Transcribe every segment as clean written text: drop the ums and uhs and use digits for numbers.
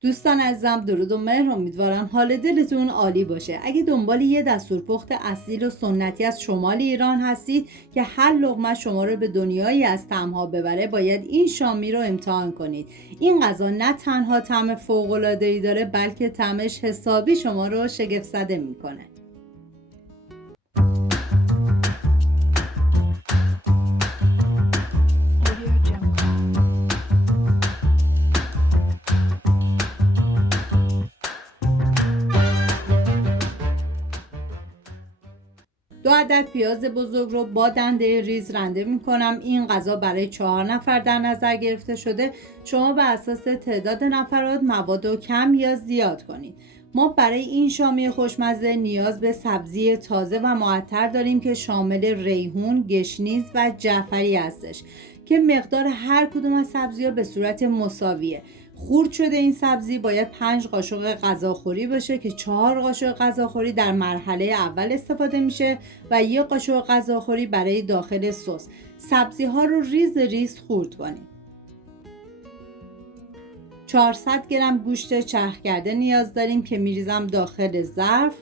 دوستان عزیزم، درود و مهر. امیدوارم حال دلتون عالی باشه. اگه دنبال یه دستورپخت اصیل و سنتی از شمال ایران هستید که هر لقمه شما رو به دنیایی از طعم‌ها ببره، باید این شامی رو امتحان کنید. این غذا نه تنها طعم فوق‌العاده‌ای داره، بلکه طعمش حسابی شما رو شگفت‌زده میکنه. دو عدد پیاز بزرگ رو با دنده ریز رنده میکنم. این غذا برای 4 نفر در نظر گرفته شده. شما به اساس تعداد نفرات مواد رو کم یا زیاد کنید. ما برای این شامی خوشمزه نیاز به سبزی تازه و معطر داریم که شامل ریحون، گشنیز و جعفری هستش که مقدار هر کدوم از سبزی‌ها به صورت مساویه. خرد شده این سبزی باید 5 قاشق غذاخوری باشه که 4 قاشق غذاخوری در مرحله اول استفاده میشه و 1 قاشق غذاخوری برای داخل سس. سبزی ها رو ریز ریز خرد کنید. 400 گرم گوشت چرخ کرده نیاز داریم که میریزم داخل ظرف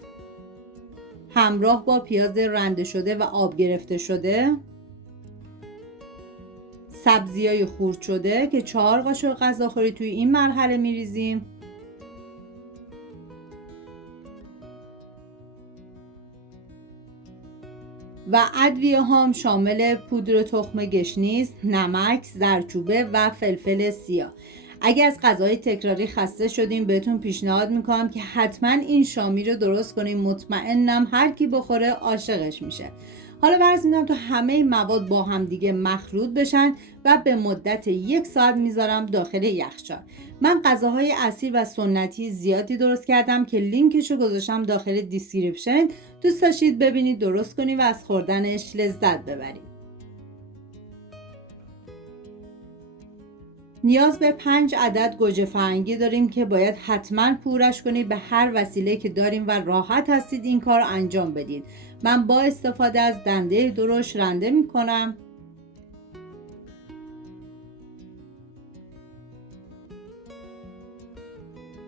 همراه با پیاز رنده شده و آب گرفته شده، سبزیای خرد شده که 4 قاشق غذاخوری توی این مرحله میریزیم و ادویه هام شامل پودر تخم گشنیز، نمک، زردچوبه و فلفل سیاه. اگر از غذای تکراری خسته شدیم بهتون پیشنهاد میکنم که حتما این شامی رو درست کنیم. مطمئنم هر کی بخوره عاشقش میشه. حالا فرض می‌کنم تا همه مواد با هم دیگه مخلوط بشن و به مدت 1 ساعت میذارم داخل یخچال. من غذاهای اصیل و سنتی زیادی درست کردم که لینکشو گذاشتم داخل دیسکریپشن. دوست داشتید ببینید، درست کنید و از خوردنش لذت ببرید. نیاز به 5 عدد گوجه فرنگی داریم که باید حتما پورش کنید. به هر وسیله که داریم و راحت هستید این کار رو انجام بدید. من با استفاده از دنده درشت رنده می کنم.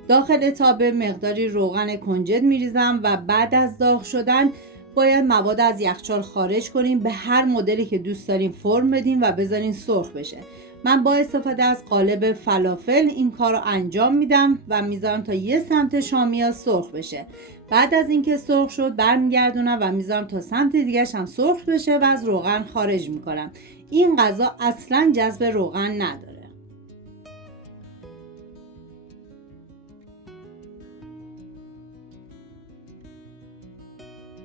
داخل تابه مقداری روغن کنجد می ریزم و بعد از داغ شدن باید مواد از یخچال خارج کنیم. به هر مدلی که دوست داریم فرم بدیم و بذارین سرخ بشه. من با استفاده از قالب فلافل این کار رو انجام میدم و میذارم تا یه سمت شامیا سرخ بشه. بعد از اینکه سرخ شد برمیگردونم و میذارم تا سمت دیگه‌ش هم سرخ بشه و از روغن خارج میکنم. این غذا اصلا جذب روغن نداره.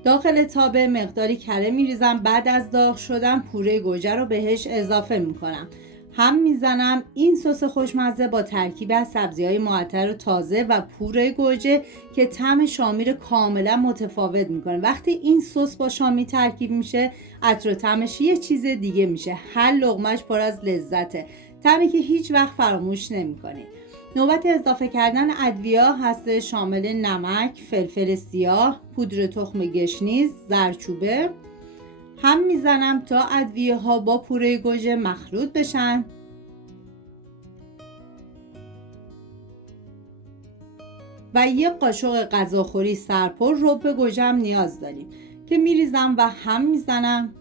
داخل تابه مقداری کره میریزم. بعد از داغ شدن پوره گوجه رو بهش اضافه میکنم. هم میزنم. این سس خوشمزه با ترکیب از سبزی‌های معطر و تازه و پوره گوجه که طعم شامی رو کاملا متفاوت میکنه. وقتی این سس با شامی ترکیب میشه عطر و طعمش یه چیز دیگه میشه. هر لقمه‌اش پر از لذته، طعمی که هیچ وقت فراموش نمیکنید. نوبت اضافه کردن ادویه هست، شامل نمک، فلفل سیاه، پودر تخم گشنیز، زردچوبه. هم میزنم تا ادویه ها با پوره گوجه مخلوط بشن و 1 قاشق غذاخوری سرپر رب گوجه هم نیاز داریم که میریزم و هم میزنم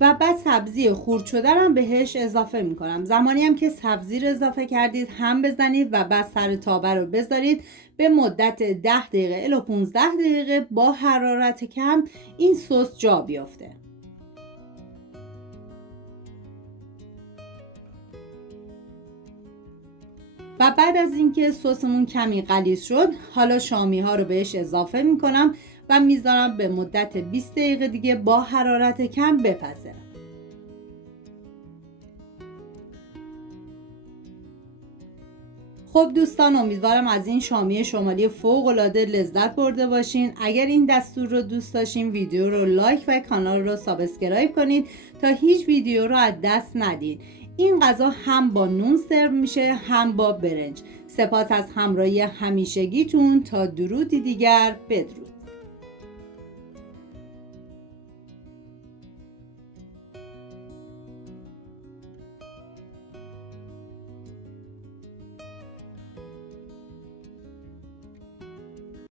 و بعد سبزی خرد شده هم بهش اضافه میکنم. زمانی هم که سبزی رو اضافه کردید هم بزنید و بعد سر تابه رو بذارید به مدت 10 دقیقه الی 15 دقیقه با حرارت کم این سس جا بیفته. و بعد از اینکه سسمون کمی غلیظ شد حالا شامی ها رو بهش اضافه میکنم و میذارم به مدت 20 دقیقه دیگه با حرارت کم بپزه. خب دوستان، امیدوارم از این شامی شمالی فوق العاده لذت برده باشین. اگر این دستور رو دوست داشتین ویدیو رو لایک و کانال رو سابسکرایب کنید تا هیچ ویدیو رو از دست ندید. این غذا هم با نون سرو میشه هم با برنج. سپاس از همراهی همیشگیتون. تا درودی دیگر، بدرود.